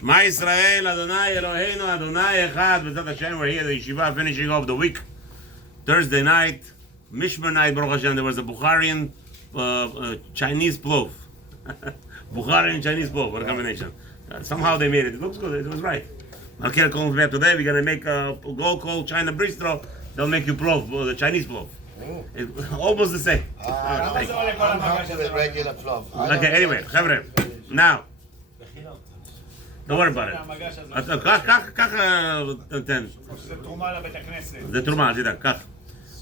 Shema Yisrael, Adonai Eloheinu, Adonai Echad. B'ezrat Hashem, we're here at the yeshiva, finishing off the week. Thursday night, Mishmer night, Baruch Hashem. There was a Bukharian Chinese plov. Bukharian Chinese plov. What a combination. Somehow they made it. It looks good. It was right. Okay, calling back today. We're gonna make a go call China bistro. They'll make you plov, the Chinese plov. It's almost the same. I'm with regular plov. Okay, anyway, Chavre. Now, don't worry about it. זה תרומה, כך.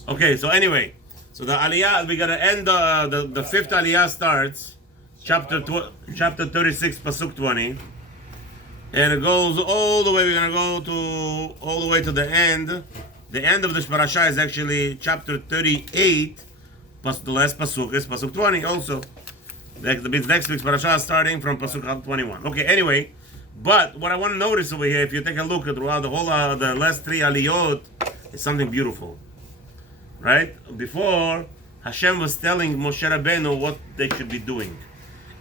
Okay, so anyway, so the Aliya, we're gonna end the fifth Aliya starts, chapter 36, pasuk 20, and it goes all the way. We're gonna go to all the way to the end. The end of the Parashah is actually chapter 38. The last pasuk is pasuk 20 also. That means next week's Parashah starting from pasuk 21. Okay, anyway, but what I want to notice over here, if you take a look at throughout the whole the last three Aliyot, is something beautiful. Right? Before, Hashem was telling Moshe Rabbeinu what they should be doing.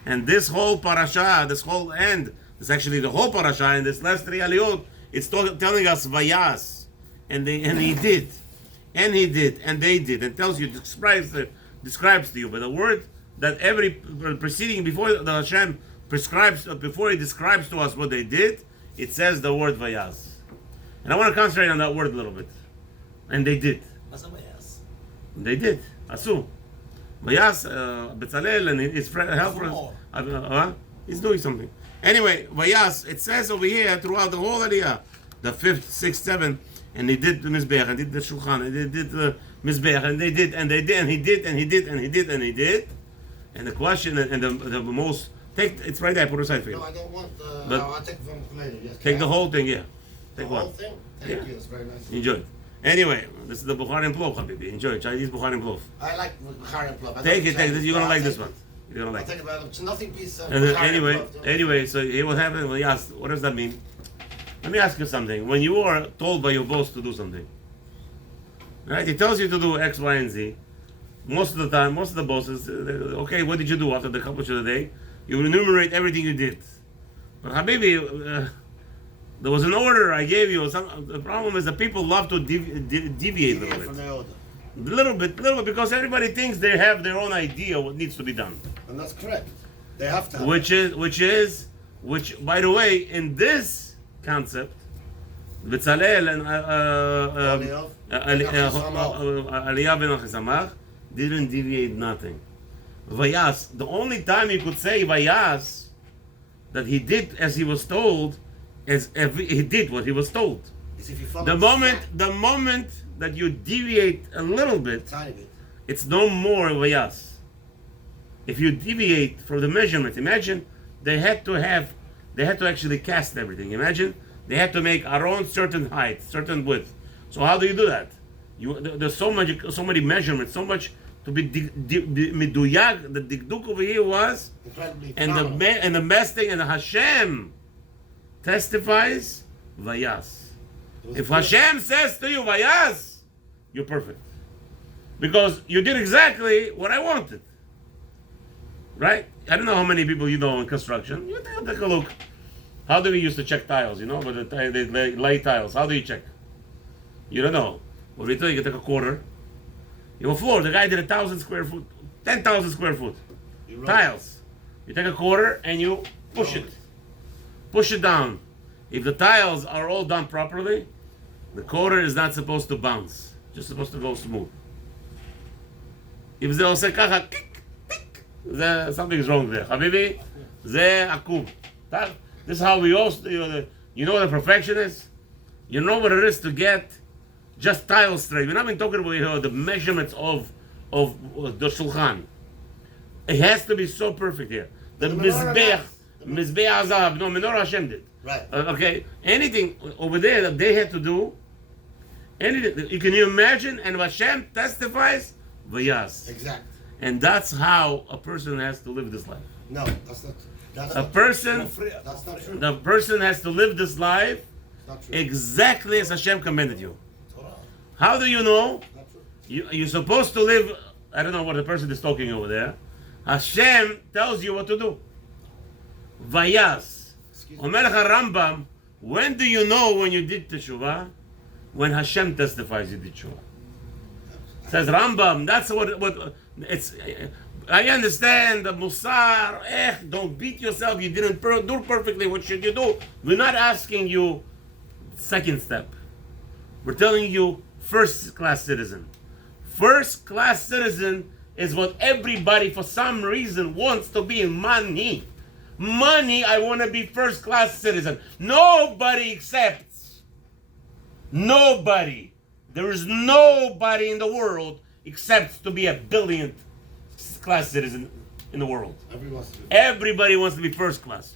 And this whole parasha, this whole end, it's actually the whole parasha, in this last three aliyot, it's telling us Vayas. And he did. And he did. And they did. And tells you, describes to you. But the word that every preceding, before the Hashem prescribes, before he describes to us what they did, it says the word Vayas. And I want to concentrate on that word a little bit. And they did. They did. Asu. Vayas, Bezalel and his friend, helper, he's doing something. Anyway, Vayas, it says over here throughout the whole Aliyah, the 5th, 6th, 7th, and they did the Mizbeach, and they did the Shulchan, and they did the Mizbeach, and they did, and they did, and he did, and he did, and he did, and he did. And the question, and the most, it's right there, I put it aside for you. No, I don't want I'll take from later. Yes. Take the whole thing, yeah. Take the one. whole thing? Thank you, it's very nice. Enjoy it. Anyway, this is the Bukharian plov, Habibi. Enjoy it. Chinese Bukharian plov. I like Bukharian plov. Take it. You're going to like this one. You're going to like it. It's nothing piece of Anyway, so here what happened, when he asked, what does that mean? Let me ask you something. When you are told by your boss to do something, right? He tells you to do X, Y, and Z. Most of the time, most of the bosses, okay, what did you do after the accomplishment of the day? You enumerate everything you did. But Habibi, there was an order I gave you. The problem is that people love to deviate a little bit. From the order. Little bit, because everybody thinks they have their own idea what needs to be done. And that's correct. They have to have Which, by the way, in this concept, Bezalel and Aliya ben Achisamach didn't deviate nothing. Vayas, the only time you could say Vayas, that he did as he was told, as he did what he was told. The moment that you deviate a little bit, tiny bit, it's no more Vayas. If you deviate from the measurement, imagine they had to actually cast everything. Imagine they had to make Aaron certain height, certain width. So how do you do that? There's so many measurements, so much to be miduyag. The dikduk over here was, and the best thing, and the Hashem testifies Vayas. If Hashem says to you Vayas, you're perfect, because you did exactly what I wanted. Right? I don't know how many people you know in construction. You take a look. How do we used to check tiles? You know, but they lay tiles. How do you check? You don't know. What do you do? You take a quarter. You have a floor. The guy did 1,000 square foot, 10,000 square foot tiles. You take a quarter and you push it. Push it down. If the tiles are all done properly, the quarter is not supposed to bounce. Just supposed to go smooth. If they all say kacha, something is wrong there. Habibi, ze akub. This is how we also, you know what a perfectionist? You know what it is to get just tiles straight. We're not even talking about the measurements of the Shulchan. It has to be so perfect here. The Mizbeach Azav, no, Menorah Hashem did. Right. Okay, anything over there that they had to do, anything, can you imagine? And Hashem testifies, Vayas. Exactly. And that's how a person has to live this life. No, that's not true. That's not true. The person has to live this life exactly as Hashem commanded you. How do you know? You're supposed to live, I don't know what the person is talking over there. Hashem tells you what to do. Vayas. Excuse me. Omer לך Rambam, when do you know when you did teshuvah? When Hashem testifies you did teshuvah. Says Rambam, that's what it's. I understand the musar. Don't beat yourself. You didn't do perfectly. What should you do? We're not asking you second step. We're telling you first class citizen. First class citizen is what everybody for some reason wants to be in money. Money, I want to be first class citizen. Nobody accepts. Nobody. There is nobody in the world accepts to be a billionth class citizen in the world. Everybody wants to be first class.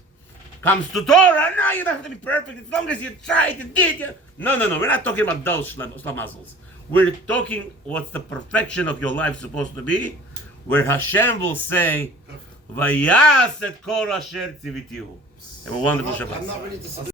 Comes to Torah, no, you don't have to be perfect as long as you tried, you did. No, we're not talking about those muscles. We're talking what's the perfection of your life supposed to be, where Hashem will say, Vayas et kol asher tzivitihu. Have a wonderful Shabbat. I'm not ready to